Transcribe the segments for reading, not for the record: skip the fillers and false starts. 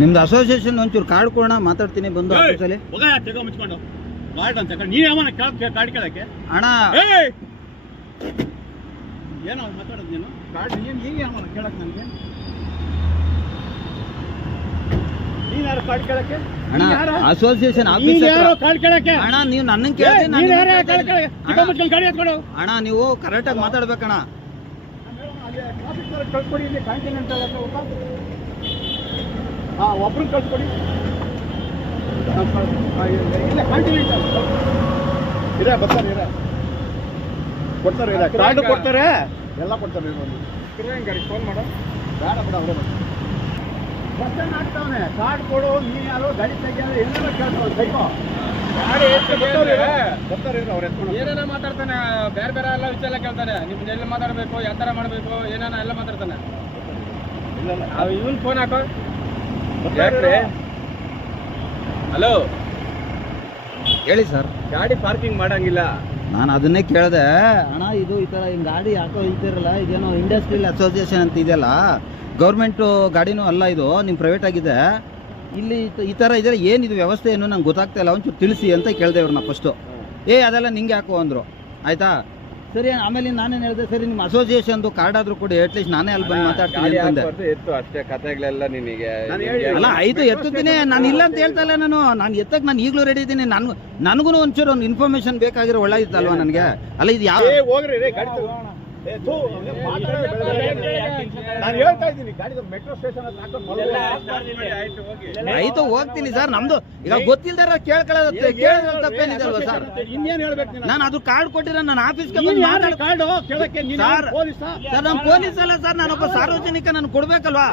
ನಿಮ್ದು ಅಸೋಸಿಯೇಷನ್ ಒಂಚೂರು ಕಾರ್ಡ್ ಕೊಡೋಣ, ಮಾತಾಡ್ತೀನಿ ಬಂದು ಆಫೀಸಲ್ಲಿ. ಮುಚ್ಕೊಂಡು ಕಾರ್ಡ್ ಅಂತ ನೀನ್ ಯಾವನ ಕಾರ್ಡ್ ಕೇಳಕ್ಕೆ ಅಣ್ಣ ಏನೋ ಮಾತಾಡೋದು ನೀನು ಕಾರ್ಡ್ ನೀನು ಈಗ ಯಾವನ ಕೇಳಕ್ಕೆ ನನಗೆ ನೀನ್ ಯಾರು ಕಾರ್ಡ್ ಕೇಳಕ್ಕೆ ಅಣ್ಣ ಅಸೋಸಿಯೇಷನ್ ಆಫೀಸರ್ ಕಾರ್ಡ್ ಕೇಳಕ್ಕೆ ಅಣ್ಣ ನೀವು ನನ್ನನ್ನು ಕೇಳಿ ಗಾಡಿ ಎತ್ಕೊಡು ಅಣ್ಣ ನೀವು ಕರೆಕ್ಟಾಗಿ ಮಾತಾಡ್ಬೇಕಣ್ಣ. ಕಳ್ಸ್ಕೊಡಿ ಇಲ್ಲಿ ಕಾಂಟಿನೆಂಟಲ್ ಒಬ್ರನ್ನ ಕಳ್ಸ್ಕೊಡಿ ಇಲ್ಲ ಕಾಂಟಿನೆಂಟಲ್ ಇದೆ ಬರ್ತಾರೆ ಇರ ಕೊಡ್ತಾರೆ ಇಲ್ಲ ಕಾರ್ಡ್ ಕೊಡ್ತಾರೆ ಎಲ್ಲ ಕೊಡ್ತಾರೆ ಗಾಡಿ ಫೋನ್ ಮಾಡೋ ಬೇಡ ಬಿಡ ಅವರೇ ಬರ್ತಾನೆ ಆಗ್ತಾವನೆ ಕಾರ್ಡ್ ಕೊಡು ನೀನು ಯಾರು ಗಾಡಿ ತೆಗಿಯೋದು ಎಲ್ಲರೂ ಕೇಳ್ತಾವೆ ಸೈಕೋ ಗಾಡಿ ಬರ್ತಾರೆ ಅವ್ರು ಎತ್ಕೊಂಡು ಏನೇನೋ ಮಾತಾಡ್ತಾನೆ, ಬೇರೆ ಬೇರೆ ಎಲ್ಲ ವಿಚಾರ ಕೇಳ್ತಾನೆ. ನಿಮ್ದು ಎಲ್ಲಿ ಮಾತಾಡಬೇಕು, ಯಾವ ಥರ ಮಾಡಬೇಕು, ಏನೇನೋ ಎಲ್ಲ ಮಾತಾಡ್ತಾನೆ. ಇವನ್ ಫೋನ್ ಹಾಕೋ. ಹಲೋ ಹೇಳಿ ಸರ್. ಗಾಡಿ ಪಾರ್ಕಿಂಗ್ ಮಾಡಂಗಿಲ್ಲ. ನಾನು ಅದನ್ನೇ ಕೇಳಿದೆ ಅಣ್ಣ. ಇದು ಈ ಥರ ಹಿಂಗೆ ಗಾಡಿ ಯಾಕೋ ಇದ್ದೀರಲ್ಲ, ಇದೇನೋ ಇಂಡಸ್ಟ್ರಿಯಲ್ ಅಸೋಸಿಯೇಷನ್ ಅಂತ ಇದೆಯಲ್ಲ, ಗೌರ್ಮೆಂಟು ಗಾಡಿನೂ ಅಲ್ಲ ಇದು, ನಿಮ್ಮ ಪ್ರೈವೇಟ್ ಆಗಿದೆ. ಇಲ್ಲಿ ಈ ಥರ ಇದ್ರೆ ಏನಿದು ವ್ಯವಸ್ಥೆ ಏನು ನಂಗೆ ಗೊತ್ತಾಗ್ತಾ ಇಲ್ಲ, ಒಂಚೂರು ತಿಳಿಸಿ ಅಂತ ಕೇಳಿದೆ ಇವ್ರನ್ನ ಫಸ್ಟು. ಅದೆಲ್ಲ ನಿಂಗೆ ಯಾಕೋ ಅಂದರು. ಆಯಿತಾ ಸರಿ. ಆಮೇಲೆ ನಾನೇನು ಹೇಳಿದೆ, ಸರಿ ನಿಮ್ಮ ಅಸೋಸಿಯೇಷನ್ದು ಕಾರ್ಡ್ ಆದರೂ ಕೊಡಿ, ಅಟ್ಲೀಸ್ಟ್ ನಾನೇ ಅಲ್ಲಿ ಬಂದು ಮಾತಾಡ್ತೀನಿ ಅಂತಂದೆ. ಎತ್ತು ಅಷ್ಟೇ ಕಥೆಗಳೆಲ್ಲ ನಿನಗೆ ಅಲ್ಲ ಆಯಿತು ಎತ್ತುತ್ತೀನಿ, ನಾನು ಇಲ್ಲ ಅಂತ ಹೇಳ್ತಾ ಇಲ್ಲ. ನಾನು ಎತ್ತಕ್ಕೆ ನಾನು ಈಗಲೂ ರೆಡಿ ಇದ್ದೀನಿ. ನನಗೂ ಒಂಚೂರು ಒಂದು ಇನ್ಫಾರ್ಮೇಷನ್ ಬೇಕಾಗಿರೋ ಒಳ್ಳೆದಿತ್ತಲ್ವ ನನಗೆ. ಅಲ್ಲ ಇದು ಯಾವ ಹೋಗ್ರಿ ನಾನು ಹೇಳ್ತಾ ಇದ್ದೀನಿ ಗಾಡಿ ಮೆಟ್ರೋ ಸ್ಟೇಷನ್ ಆಯ್ತು ಹೋಗ್ತೀನಿ ಸರ್. ನಮ್ದು ಈಗ ಗೊತ್ತಿಲ್ದಾರ ಕೇಳ್ಕೊಳ್ಳೋದು ತಪ್ಪೇನಿದಲ್ವ ಸರ್? ಇನ್ನೇನು ಹೇಳ್ಬೇಕು ನಾನು ಅದು ಕಾರ್ಡ್ ಕೊಟ್ಟಿರೋ ನನ್ನ ಆಫೀಸ್ಗೆ ಬಂದು ಮಾತಾಡಿ ಕಾರ್ಡು ಕೇಳಕ್ಕೆ ಸರ್. ಸರ್ ನಾನು ಪೊಲೀಸ್ ಅಲ್ಲ ಸರ್, ನಾನೊಬ್ಬ ಸಾರ್ವಜನಿಕ, ನಾನು ಕೊಡ್ಬೇಕಲ್ವಾ?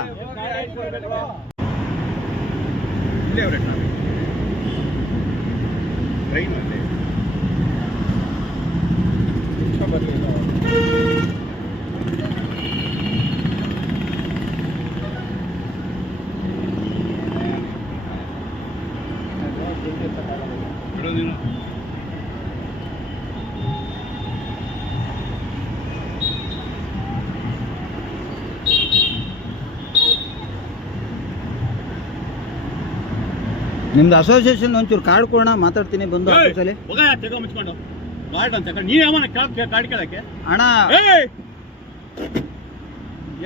ನಿಮ್ದು ಅಸೋಸಿಯೇಷನ್ ಒಂಚೂರು ಕಾರ್ಡ್ ಕೊಡೋಣ, ಮಾತಾಡ್ತೀನಿ ಬಂದು ಆಫೀಸಲ್ಲಿ. ಮುಚ್ಕೊಂಡು ಕಾರ್ಡ್ ಅಂತ ನೀನ್ ಯಾವನ ಕಾರ್ಡ್ ಕೇಳಕ್ಕೆ ಅಣ್ಣ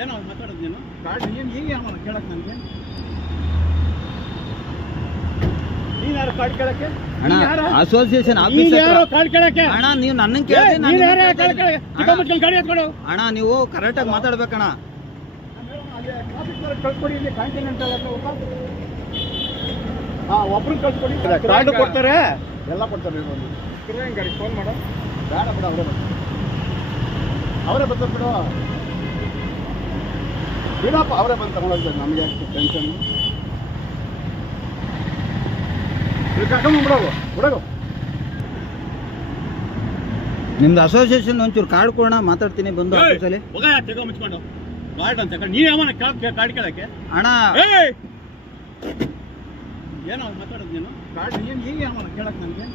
ಏನೋ ಮಾತಾಡೋದು ನೀನು ಕಾರ್ಡ್ ನೀನು ಈಗ ಯಾವನ ಕೇಳಕ್ಕೆ ನನಗೆ ನೀನ್ ಯಾರು ಕಾರ್ಡ್ ಕೇಳಕ್ಕೆ ಅಣ್ಣ ಅಸೋಸಿಯೇಷನ್ ಆಫೀಸರ್ ಕಾರ್ಡ್ ಕೇಳಕ್ಕೆ ಅಣ್ಣ ನೀವು ನನ್ನನ್ನು ಕೇಳಿ ಗಾಡಿ ಎತ್ಕೊಡು ಅಣ್ಣ ನೀವು ಕರೆಕ್ಟಾಗಿ ಮಾತಾಡ್ಬೇಕಣ್ಣ. ಕಳ್ಸ್ಕೊಡಿ ಇಲ್ಲಿ ಕಾಂಟಿನೆಂಟಲ್ ಒಬ್ರನ್ನ ಕಳ್ಸ್ಕೊಡಿ ಕಾರ್ಡ್ ಕೊಡ್ತಾರೆ ಎಲ್ಲ ಕೊಡ್ತಾರೆ ಗಾಡಿ ಫೋನ್ ಮಾಡೋ ಬೇಡ ಬಿಡ ಅವರೇ ಬರ್ತಾರೆ ಬಿಡು ಬಿಡಪ್ಪ ಅವರೇ ಬಂದು ತಗೊಂಡೋಗ್ಬೇಕು. ನಮಗೆ ಟೆನ್ಷನ್ ಬಿಡೋದು. ನಿಮ್ದು ಅಸೋಸಿಯೇಷನ್ ಒಂಚೂರು ಕಾರ್ಡ್ ಕೊಡೋಣ, ಮಾತಾಡ್ತೀನಿ ಬಂದು ಆಫೀಸಲ್ಲಿ. ಮುಚ್ಕೊಂಡು ಕಾರ್ಡ್ ಅಂತ ನೀನ್ ಯಾವನ ಕಾರ್ಡ್ ಕೇಳಕ್ಕೆ ಅಣ್ಣ ಏನೋ ಮಾತಾಡೋದು ನೀನು ಕಾರ್ಡ್ ನೀನು ಈಗ ಯಾವನ ಕೇಳಕ್ಕೆ ನನಗೆ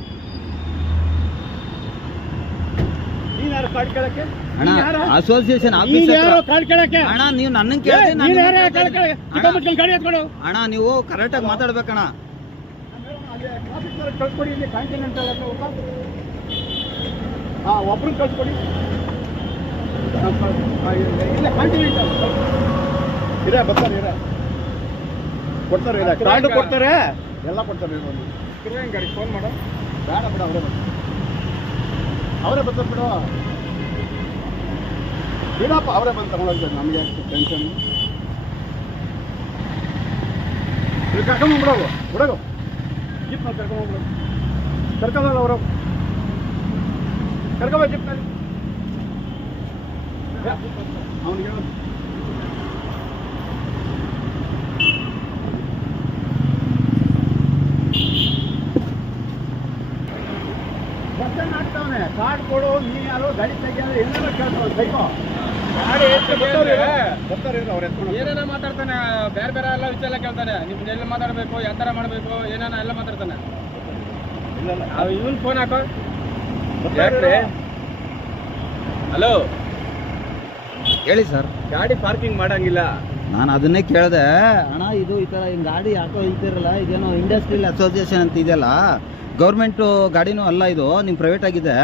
ನೀನ್ ಯಾರು ಕಾರ್ಡ್ ಕೇಳಕ್ಕೆ ಅಣ್ಣ ಅಸೋಸಿಯೇಷನ್ ಆಫೀಸರ್ ಕಾರ್ಡ್ ಕೇಳಕ್ಕೆ ಅಣ್ಣ ನೀವು ನನ್ನನ್ನು ಕೇಳಿ ಗಾಡಿ ಎತ್ಕೊಡು ಅಣ್ಣ ನೀವು ಕರೆಕ್ಟಾಗಿ ಮಾತಾಡ್ಬೇಕಣ್ಣ. ಕಳ್ಸ್ಕೊಡಿ ಇಲ್ಲಿ ಕಾಂಟಿನೆಂಟಲ್ ಒಬ್ರನ್ನ ಕಳ್ಸ್ಕೊಡಿ ಇಲ್ಲ ಕಾಂಟಿನೆಂಟಲ್ ಇದೆ ಬರ್ತಾರೆ ಕೊಡ್ತಾರೆ ಕಾರ್ಡ್ ಕೊಡ್ತಾರೆ ಎಲ್ಲ ಕೊಡ್ತಾರೆ ಗಾಡಿ ಫೋನ್ ಮಾಡೋ ಬೇಡ ಬಿಡ ಅವರೇ ಬರ್ತಾರೆ ಬಿಡು ಬಿಡಪ್ಪ ಅವರೇ ಬಂದು ತಗೊಂಡೋಗ್ಬೇಕು. ನಮಗೆ ಟೆನ್ಷನ್ ಕರ್ಕೊಂಡ್ಬಿಡೋದು ಜಿಪ್ ಕರ್ಕೊಂಡ್ಬಿಡೋದು ಕರ್ಕೊಂಡಲ್ಲ ಅವರು ಕರ್ಕೊಬೇಕು ಜಿಪ್ನಲ್ಲಿ ಅವನಿಗೆ ಆಗ್ತಾವನೆ ಕಾರ್ಡ್ ಕೊಡು ನೀನು ಯಾರು ಗಾಡಿ ತೆಗಿಯೋದು ಎಲ್ಲರೂ ಕೇಳ್ತಾವೆ ಸೈಕೋ ಗಾಡಿ ಬರ್ತಾರೆ ಅವ್ರು ಎತ್ಕೊಂಡು ಏನೇನೋ ಮಾತಾಡ್ತಾನೆ, ಬೇರೆ ಬೇರೆ ಎಲ್ಲ ವಿಚಾರ ಕೇಳ್ತಾನೆ. ನಿಮ್ದು ಎಲ್ಲಿ ಮಾತಾಡಬೇಕು, ಯಾವ ಥರ ಮಾಡಬೇಕು, ಏನೇನೋ ಎಲ್ಲ ಮಾತಾಡ್ತಾನೆ. ಇವನ್ ಫೋನ್ ಹಾಕೋ. ಹಲೋ ಹೇಳಿ ಸರ್. ಗಾಡಿ ಪಾರ್ಕಿಂಗ್ ಮಾಡಂಗಿಲ್ಲ. ನಾನು ಅದನ್ನೇ ಕೇಳಿದೆ ಅಣ್ಣ ಇದು ಈ ಥರ ಹಿಂಗೆ ಗಾಡಿ ಯಾಕೋ ಇಲ್ತಿರಲ್ಲ ಇದೇನೋ ಇಂಡಸ್ಟ್ರಿಯಲ್ ಅಸೋಸಿಯೇಷನ್ ಅಂತ ಇದೆಯಲ್ಲ ಗೌರ್ಮೆಂಟು ಗಾಡಿನೂ ಅಲ್ಲ ಇದು ನಿಮ್ಮ ಪ್ರೈವೇಟ್ ಆಗಿದೆ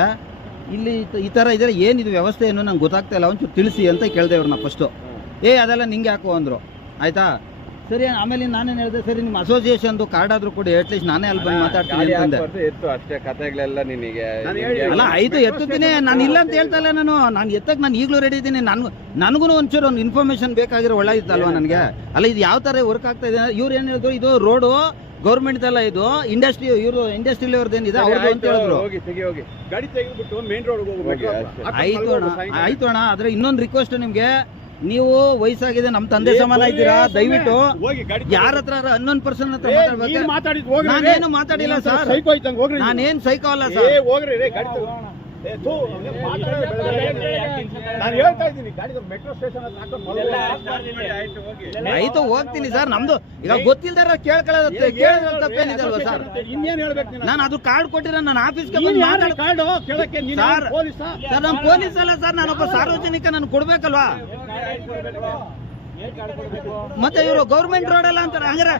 ಇಲ್ಲಿ ಈ ಥರ ಇದ್ರೆ ಏನಿದು ವ್ಯವಸ್ಥೆ ಏನು ನಂಗೆ ಗೊತ್ತಾಗ್ತಾ ಇಲ್ಲ ಒಂಚೂರು ತಿಳಿಸಿ ಅಂತ ಕೇಳಿದೆ ಇವ್ರನ್ನ ಫಸ್ಟು ಅದೆಲ್ಲ ನಿಂಗೆ ಯಾಕೋ ಅಂದರು ಆಯಿತಾ ಸರಿ ಆಮೇಲೆ ನಾನೇನು ಹೇಳಿದೆ ಸರಿ ನಿಮ್ಮ ಅಸೋಸಿಯೇಷನ್ದು ಕಾರ್ಡ್ ಆದರೂ ಕೊಡಿ ಅಟ್ಲೀಸ್ಟ್ ನಾನೇ ಅಲ್ಲಿ ಬಂದು ಮಾತಾಡ್ತೀನಿ ಅಂತಂದೆ ಎತ್ತು ಅಷ್ಟೇ ಕಥೆಗಳೆಲ್ಲ ನಿನಗೆ ಅಲ್ಲ ಆಯ್ತು ಎತ್ತುತ್ತೀನಿ ನಾನು ಇಲ್ಲ ಅಂತ ಹೇಳ್ತಾ ಇಲ್ಲ ನಾನು ಎತ್ತಕ್ಕೆ ನಾನು ಈಗಲೂ ರೆಡಿ ಇದ್ದೀನಿ ನನಗೂ ಒಂಚೂರು ಒಂದು ಇನ್ಫಾರ್ಮೇಷನ್ ಬೇಕಾಗಿರೋ ಒಳ್ಳೆದಿತ್ತಲ್ವ ನನಗೆ ಅಲ್ಲ ಇದು ಯಾವ ಥರ ವರ್ಕ್ ಆಗ್ತಾ ಇದೆ ಇವ್ರು ಏನು ಹೇಳಿದ್ರು ಇದು ರೋಡು ಗೌರ್ಮೆಂಟ್ ಅಲ್ಲ ಇದು ಇಂಡಸ್ಟ್ರಿ ಇವರು ಇಂಡಸ್ಟ್ರಿಯಲ್ಲಿ ಅವ್ರದ್ದು ಏನಿದೆ ಅವ್ರದ್ದು ಅಂತ ಹೇಳಿದ್ರು ಹೋಗಿ ಗಾಡಿ ತೆಗೆದ್ಬಿಟ್ಟು ಮೇನ್ ರೋಡ್ ಹೋಗಿ ಆಯ್ತು ಅಣ್ಣ ಆದ್ರೆ ಇನ್ನೊಂದು ರಿಕ್ವೆಸ್ಟ್ ನಿಮ್ಗೆ ನೀವು ವಯಸ್ಸಾಗಿದೆ ನಮ್ಮ ತಂದೆ ಸಮಾನ ಇದ್ದೀರಾ ದಯವಿಟ್ಟು ಯಾರ ಹತ್ರ ಅನ್ನೊಂದು ಪರ್ಸನ್ ಹತ್ರ ಮಾತಾಡ್ಬೇಕು ನಾನೇನು ಮಾತಾಡಿಲ್ಲ ಸರ್ ನಾನೇನು ಸೈಕೋ ಅಲ್ಲ ಸರ್ ನಾನು ಹೇಳ್ತಾ ಇದ್ದೀನಿ ಗಾಡಿ ಮೆಟ್ರೋ ಸ್ಟೇಷನ್ ಆಯ್ತು ಹೋಗ್ತೀನಿ ಸರ್ ನಮ್ದು ಈಗ ಗೊತ್ತಿಲ್ದಾರ ಕೇಳೋದು ತಪ್ಪೇನಿದೆ ಅಲ್ವಾ ಸರ್ ಇನ್ನೇನ್ ಹೇಳ್ಬೇಕು ನಾನು ಅದು ಕಾರ್ಡ್ ಕೊಟ್ಟಿರ ನನ್ನ ಆಫೀಸ್ಗೆ ಬಂದು ಕಾರ್ಡ್ ಕೇಳಕ್ಕೆ ಸರ್ ನಾನು ಪೊಲೀಸ್ ಅಲ್ಲ ಸರ್ ನಾನೊಬ್ಬ ಸಾರ್ವಜನಿಕ ನಾನು ಕೊಡ್ಬೇಕಲ್ವಾ ಮತ್ತೆ ಇವರು ಗೌರ್ಮೆಂಟ್ ರೋಡ್ ಅಲ್ಲ ಅಂತಾರೆ ಹಂಗಾರೆ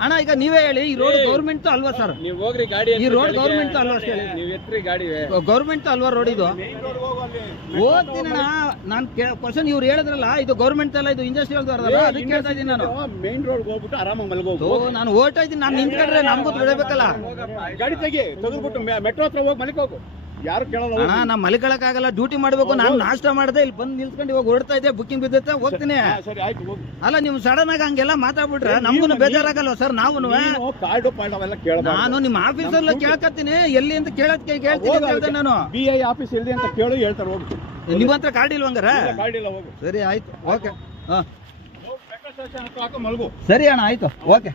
ಅಣ್ಣ ಈಗ ನೀವೇ ಹೇಳಿ ಈ ರೋಡ್ ಗೌರ್ಮೆಂಟ್ ಅಲ್ವಾ ಸರ್ ನೀವು ಹೋಗ್ರಿ ಗಾಡಿ ಈ ರೋಡ್ ಗೌರ್ಮೆಂಟ್ ಅಲ್ವಾ ಅಷ್ಟೇ ನೀವು ಎತ್ರಿ ಗಾಡಿ ಗೌರ್ಮೆಂಟ್ ಅಲ್ವಾ ರೋಡ್ ಇದು ಹೋಗ್ತೀನಿ ನಾನು ಕ್ವಶನ್ ಇವ್ರು ಹೇಳಿದ್ರಲ್ಲ ಇದು ಗೌರ್ಮೆಂಟ್ ಅಲ್ಲ ಇದು ಇಂಡಸ್ಟ್ರಿಯಲ್ ಅದಕ್ಕೆ ಕೇಳ್ತಾ ಇದ್ದೀನಿ ನಾನು ಮೇನ್ ರೋಡ್ ಹೋಗ್ಬಿಟ್ಟು ಆರಾಮಾಗಿ ಮಲಗೋದು ನಾನು ಓಡ್ತಾ ಇದ್ದೀನಿ ನಾನು ನಿಂತ್ಕೊಂಡ್ರೆ ನಮಗೂ ಬಿಡಬೇಕಲ್ಲ ಗಾಡಿ ತೆಗೆದ್ಬಿಟ್ಟು ಮೆಟ್ರೋ ಹತ್ರ ಹೋಗಿ ಮಲಿಕೋಗು ಯಾರು ಕೇಳಲ್ಲ ಅಣ್ಣ ನಾ ಮಲಿಕೊಳಕ್ಕಾಗಲ್ಲ ಡ್ಯೂಟಿ ಮಾಡ್ಬೇಕು ನಾನು ನಾಷ್ಟ ಮಾಡಿದೆ ಇಲ್ಲಿ ಬಂದು ನಿಲ್ಸ್ಕೊಂಡು ಇವಾಗ ಹೊಡ್ತಾ ಇದ್ದೆ ಬುಕ್ಕಿಂಗ್ ಬಿದ್ದೈತೆ ಹೋಗ್ತೀನಿ ಸರಿ ಆಯ್ತು ಹೋಗಿ ಅಲ್ಲ ನೀವು ಸಡನ್ ಆಗಿ ಹಂಗೆಲ್ಲ ಮಾತಾಡ್ಬಿಟ್ರೆ ನಮಗೂ ಬೇಜಾರಾಗಲ್ವ ಸರ್ ನಾವು ಕಾರ್ಡು ಪಾಯಿಂಟ್ ಅವೆಲ್ಲ ಕೇಳಬಾರ್ದು ನಾನು ನಿಮ್ಮ ಆಫೀಸಲ್ಲಿ ಕೇಳ್ಕತ್ತೀನಿ ಎಲ್ಲಿ ಅಂತ ಕೇಳ್ತೀನಿ ಅಂತ ಹೇಳ್ದೆ ನಾನು BI ಆಫೀಸ್ ಎಲ್ಲಿ ಅಂತ ಕೇಳು ಹೇಳ್ತಾರೆ ಹೋಗಿ ನಿಮ್ಮ ಹತ್ರ ಕಾರ್ಡ್ ಇಲ್ವಂಗಾರ ಕಾರ್ಡ್ ಇಲ್ಲ ಹೋಗು ಸರಿ ಆಯ್ತು ಓಕೆ ಹಾಂ ಮೆಟ್ರೋ ಸ್ಟೇಷನ್ ಹತ್ರ ಹಾಕೋ ಮಲಗು ಸರಿ ಅಣ್ಣ ಆಯ್ತು ಓಕೆ